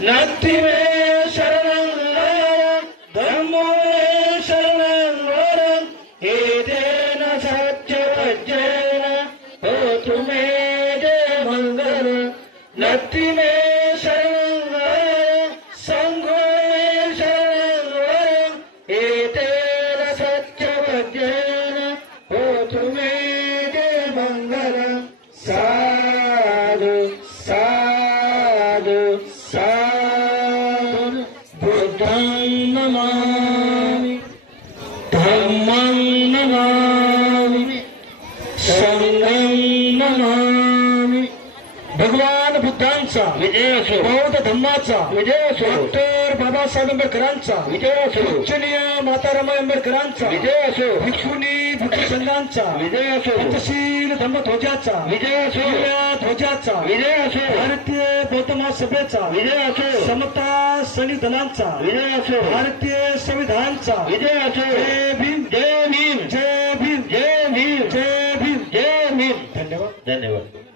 नत्थि मे शरणं वरं धम्मो मे शरणं वरं एतेन सत्यवज्रेण होतु मे जय मंगल नत्थि मे शरणं वरं संघो मे शरणं वरं एतेन सत्यवज्रेण होतु मे जय मंगल साधु साधु साधु बुद्धं नमामि धम्मं नमामि संघं नमामि भगवान बुद्धांचा विजय असो बौद्ध धम्माचा विजय असो डॉक्टर बाबासाहेब आंबेडकरांचा विजय असो पूजनीय माता रमाई आंबेडकरांचा विजय असो भिक्षुनी भिक्षू संघांचा विजय असो पंचशील धम्मध्वजाचा विजय असो दिव्या ध्वजाचा विजय असो भारतीय बौद्ध महासभेचा विजय असो समता सैनिक दलांचा विजय असो भारतीय संविधानचा विजय असो जय भीम जय भीम जय भीम जय भीम जय भीम जय भीम धन्यवाद धन्यवाद